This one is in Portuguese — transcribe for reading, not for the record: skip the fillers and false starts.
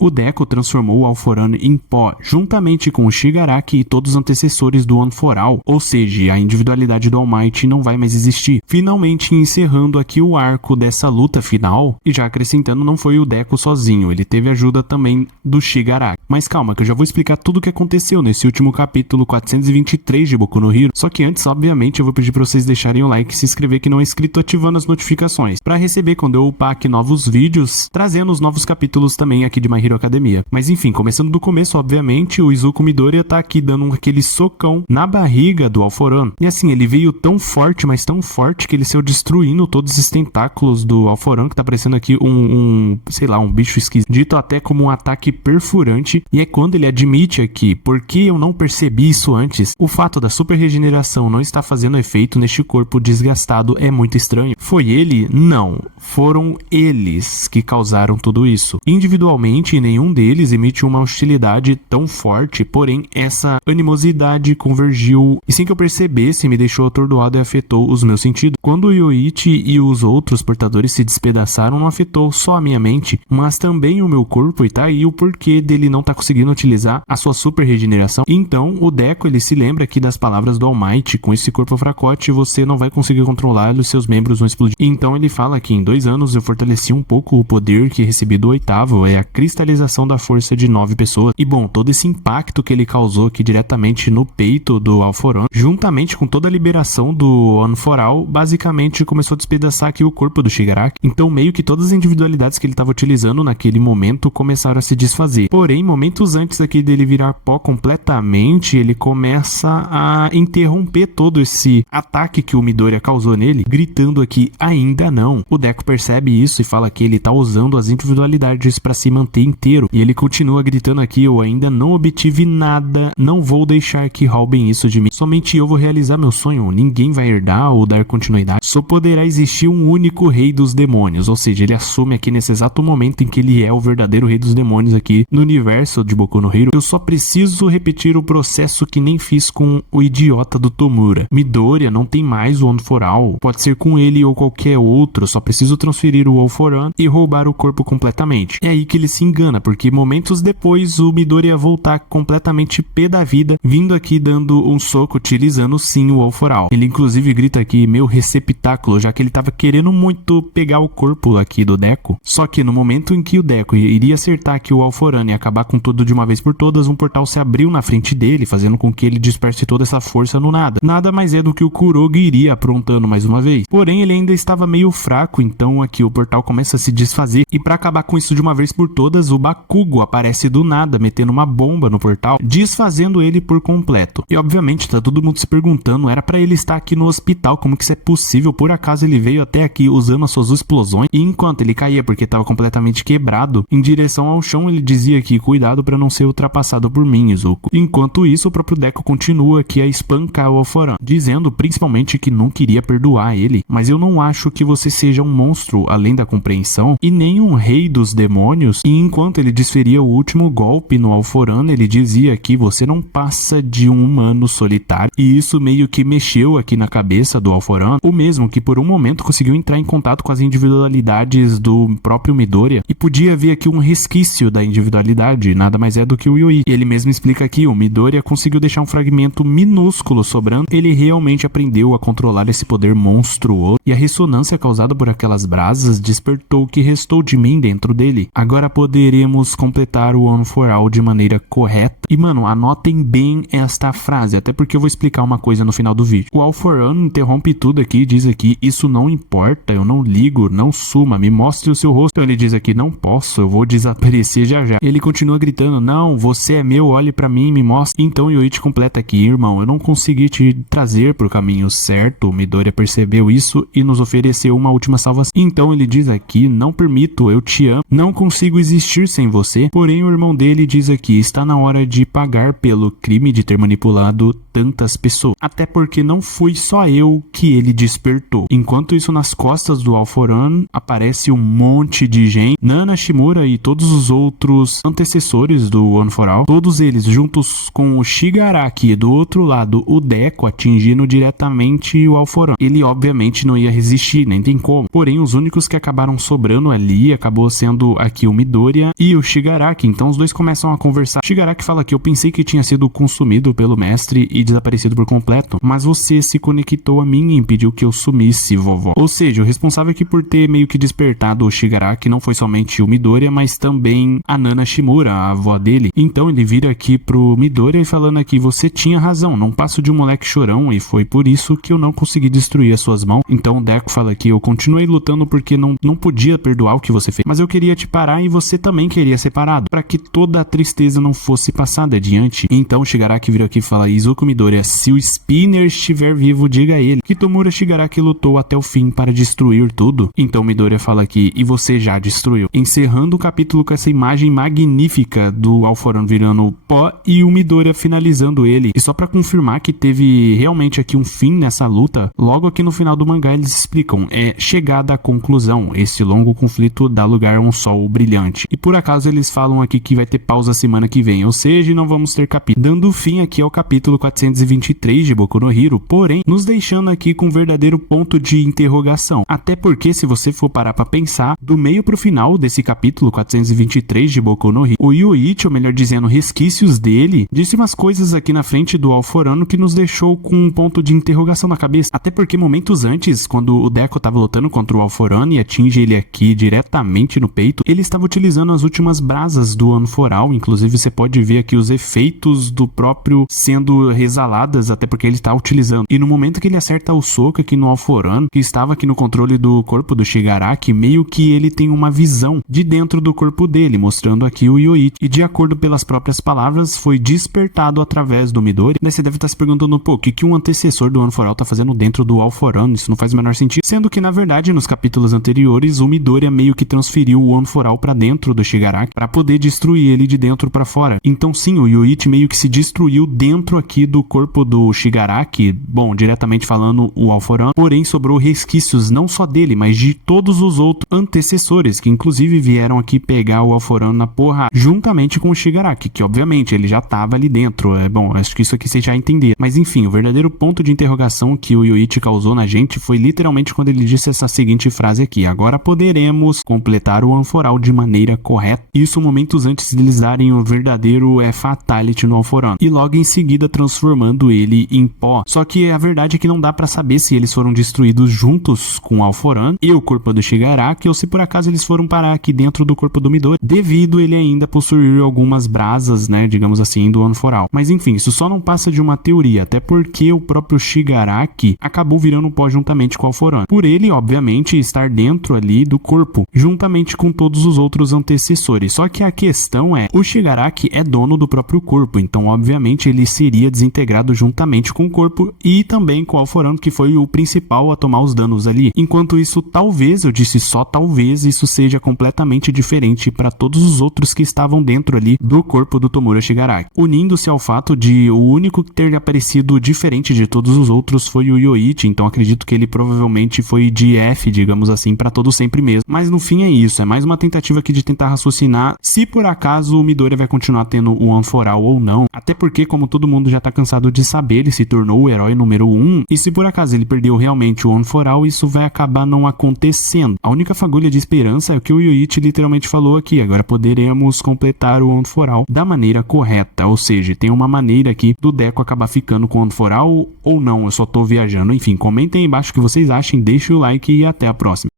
o Deku transformou o All-For-One em pó, juntamente com o Shigaraki e todos os antecessores do One For All, ou seja, a individualidade do All Might não vai mais existir. Finalmente encerrando aqui o arco dessa luta final, e já acrescentando, não foi o Deku sozinho, ele teve ajuda também do Shigaraki. Mas calma, que eu já vou explicar tudo o que aconteceu nesse último capítulo 423 de Boku no Hero, só que antes, obviamente, eu vou pedir pra vocês deixarem o like e se inscrever que não é inscrito, ativando as notificações, pra receber quando eu upar aqui novos vídeos, trazendo os novos capítulos também aqui de My Hero Academia. Mas enfim, começando do começo, obviamente, o Izuku Midoriya tá aqui dando aquele socão na barriga do All-For-One. E assim, ele veio tão forte, mas tão forte, que ele saiu destruindo todos os tentáculos do All-For-One, que tá parecendo aqui sei lá, um bicho esquisito, até como um ataque perfurante. E é quando ele admite aqui, porque eu não percebi isso antes, o fato da super regeneração não estar fazendo efeito neste corpo desgastado é muito estranho. Foi ele? Não. Foram eles que causaram tudo isso. Individualmente, nenhum deles emite uma hostilidade tão forte, porém essa animosidade convergiu e sem que eu percebesse me deixou atordoado e afetou os meus sentidos. Quando o Yoichi e os outros portadores se despedaçaram, não afetou só a minha mente, mas também o meu corpo, e tá aí o porquê dele não tá conseguindo utilizar a sua super regeneração. Então o Deku, ele se lembra aqui das palavras do All Might: com esse corpo fracote você não vai conseguir controlá-lo e seus membros vão explodir. Então ele fala que em 2 anos eu fortaleci um pouco o poder que recebi do oitavo, é a cristalização da força de 9 pessoas. E bom, todo esse impacto que ele causou aqui diretamente no peito do All-For-One, juntamente com toda a liberação do One For All, basicamente começou a despedaçar aqui o corpo do Shigaraki. Então meio que todas as individualidades que ele estava utilizando naquele momento começaram a se desfazer. Porém, momentos antes aqui dele virar pó completamente, ele começa a interromper todo esse ataque que o Midoriya causou nele, gritando aqui: ainda não. O Deku percebe isso e fala que ele tá usando as individualidades para se manter inteiro. E ele continua gritando aqui: eu ainda não obtive nada, não vou deixar que roubem isso de mim. Somente eu vou realizar meu sonho, ninguém vai herdar ou dar continuidade. Só poderá existir um único rei dos demônios. Ou seja, ele assume aqui nesse exato momento em que ele é o verdadeiro rei dos demônios aqui no universo de Boku no Hero. Eu só preciso repetir o processo que nem fiz com o idiota do Tomura. Midoriya não tem mais o One For All, pode ser com ele ou qualquer outro, só preciso transferir o All-For-One e roubar o corpo completamente. É aí que ele se engana, porque momentos depois o Midoriya voltar completamente pé da vida, vindo aqui dando um soco, utilizando sim o All For All. Ele inclusive grita aqui: meu receptáculo, já que ele tava querendo muito pegar o corpo aqui do Deku. Só que no momento em que o Deku iria acertar aqui o All-For-One e acabar com tudo de uma vez por todas, um portal se abriu na frente dele, fazendo com que ele disperse toda essa força no nada. Nada mais é do que o Kurogi iria aprontando mais uma vez. Porém, ele ainda estava meio fraco, então aqui o portal começa a se desfazer, e para acabar com isso de uma vez por todas, o Bakugo aparece do nada, metendo uma bomba no portal, desfazendo ele por completo. E obviamente tá todo mundo se perguntando, era para ele estar aqui no hospital, como que isso é possível? Por acaso ele veio até aqui usando as suas explosões? E enquanto ele caía, porque estava completamente quebrado, em direção ao chão, ele dizia aqui: cuidado para não ser ultrapassado por mim, Izuku. Enquanto isso, o próprio Deku continua aqui a espancar o All-For-One, dizendo principalmente que não queria perdoar ele. Mas eu não acho que você seja um monstro além da compreensão e nem um rei dos demônios. E enquanto ele desferia o último golpe no All-For-One, ele dizia que você não passa de um humano solitário. E isso meio que mexeu aqui na cabeça do All-For-One, o mesmo que por um momento conseguiu entrar em contato com as individualidades do próprio Midoriya e podia ver aqui um resquício da individualidade, nada mais é do que o Yui. Ele mesmo explica aqui: o Midoriya conseguiu deixar um fragmento minúsculo sobrando, ele realmente aprendeu a controlar esse poder monstruoso e a ressonância causada por aquelas brasas despertou o que restou de mim dentro dele. Agora poderemos completar o One For All de maneira correta. E mano, anotem bem esta frase, até porque eu vou explicar uma coisa no final do vídeo. O All-For-One interrompe tudo aqui e diz aqui: isso não importa, eu não ligo, não suma, me mostre o seu rosto. Então ele diz aqui: não posso, eu vou desaparecer já já. Ele continua gritando: não, você é meu, olhe pra mim, me mostre. Então Yoichi completa aqui: irmão, eu não consegui te trazer pro caminho certo. O Midoriya percebeu isso e nos ofereceu uma última salvação. Então ele diz aqui: não permito, eu te amo, não consigo existir sem você. Porém o irmão dele diz aqui: está na hora de pagar pelo crime de ter manipulado tantas pessoas, até porque não fui só eu que ele despertou. Enquanto isso, nas costas do All-For-One aparece um monte de gente, Nana, Shimura e todos os outros antecessores do One For All, todos eles juntos com o Shigaraki e do outro lado o Deku atingindo diretamente o All-For-One. Ele obviamente não ia resistir, nem tem como. Porém, os únicos que acabaram sobrando ali acabou sendo aqui o Midoriya Midoriya e o Shigaraki. Então os dois começam a conversar. Shigaraki fala que eu pensei que tinha sido consumido pelo mestre e desaparecido por completo, mas você se conectou a mim e impediu que eu sumisse, vovó. Ou seja, o responsável aqui por ter meio que despertado o Shigaraki não foi somente o Midoriya, mas também a Nana Shimura, a avó dele. Então ele vira aqui pro Midoriya falando aqui, você tinha razão, não passo de um moleque chorão e foi por isso que eu não consegui destruir as suas mãos. Então o Deku fala que eu continuei lutando porque não podia perdoar o que você fez, mas eu queria te parar e você também queria ser parado, para que toda a tristeza não fosse passada adiante. Então o Shigaraki vira aqui e fala, Izuku Midoriya, se o Spinner estiver vivo, diga a ele que Tomura Shigaraki lutou até o fim para destruir tudo. Então Midoriya fala aqui, e você já destruiu. Encerrando o capítulo com essa imagem magnífica do Alforan virando pó e o Midoriya finalizando ele. E só para confirmar que teve realmente aqui um fim nessa luta, logo aqui no final do mangá eles explicam, é chegada à conclusão, esse longo conflito dá lugar a um sol brilhante. E por acaso eles falam aqui que vai ter pausa semana que vem, ou seja, não vamos ter capítulo. Dando fim aqui ao capítulo 423 de Boku no Hero, porém, nos deixando aqui com um verdadeiro ponto de interrogação. Até porque, se você for parar pra pensar, do meio pro final desse capítulo 423 de Boku no Hero, o Yoichi, ou melhor dizendo, resquícios dele, disse umas coisas aqui na frente do Alforano que nos deixou com um ponto de interrogação na cabeça. Até porque momentos antes, quando o Deku tava lutando contra o Alforano e atinge ele aqui diretamente no peito, ele estava utilizando as últimas brasas do Anforal. Inclusive você pode ver aqui os efeitos do próprio sendo resaladas, até porque ele está utilizando. E no momento que ele acerta o soco aqui no Alforan, que estava aqui no controle do corpo do Shigaraki, meio que ele tem uma visão de dentro do corpo dele, mostrando aqui o Yoichi. E de acordo pelas próprias palavras, foi despertado através do Midori. Daí você deve estar se perguntando, pô, o que um antecessor do Anforal tá fazendo dentro do Alforan? Isso não faz o menor sentido. Sendo que, na verdade, nos capítulos anteriores, o Midori meio que transferiu o Anforal para dentro do Shigaraki para poder destruir ele de dentro para fora. Então sim, o Yoichi meio que se destruiu dentro aqui do corpo do Shigaraki, bom, diretamente falando o Alforan, porém sobrou resquícios não só dele, mas de todos os outros antecessores, que inclusive vieram aqui pegar o Alforan na porra, juntamente com o Shigaraki, que obviamente ele já tava ali dentro, bom, acho que isso aqui vocês já entenderam. Mas enfim, o verdadeiro ponto de interrogação que o Yoichi causou na gente foi literalmente quando ele disse essa seguinte frase aqui, agora poderemos completar o Anforal de maneira correta. Isso momentos antes de eles darem o verdadeiro Fatality no Alforan. E logo em seguida transformando ele em pó. Só que a verdade é que não dá pra saber se eles foram destruídos juntos com o Alforan e o corpo do Shigaraki, ou se por acaso eles foram parar aqui dentro do corpo do Midori, devido ele ainda possuir algumas brasas, né, digamos assim, do Anforal. Mas enfim, isso só não passa de uma teoria, até porque o próprio Shigaraki acabou virando pó juntamente com o Alforan. Por ele, obviamente, estar dentro ali do corpo, juntamente com todos os outros antecessores. Só que a questão é, o Shigaraki é dono do próprio corpo, então obviamente ele seria desintegrado juntamente com o corpo e também com o Alforan, que foi o principal a tomar os danos ali. Enquanto isso, talvez, eu disse só talvez, isso seja completamente diferente para todos os outros que estavam dentro ali do corpo do Tomura Shigaraki. Unindo-se ao fato de o único que ter aparecido diferente de todos os outros foi o Yoichi, então acredito que ele provavelmente foi de F, digamos assim, para todo sempre mesmo. Mas no fim é isso, é mais uma tentativa aqui de tentar raciocinar se por acaso o Midori vai continuar tendo o Anforal ou não, até porque como todo mundo já tá cansado de saber, ele se tornou o herói número 1, e se por acaso ele perdeu realmente o Anforal, isso vai acabar não acontecendo. A única fagulha de esperança é o que o Yoichi literalmente falou aqui, agora poderemos completar o Anforal da maneira correta, ou seja, tem uma maneira aqui do Deku acabar ficando com o Anforal ou não, eu só tô viajando. Enfim, comentem aí embaixo o que vocês acham, deixem o like e até a próxima.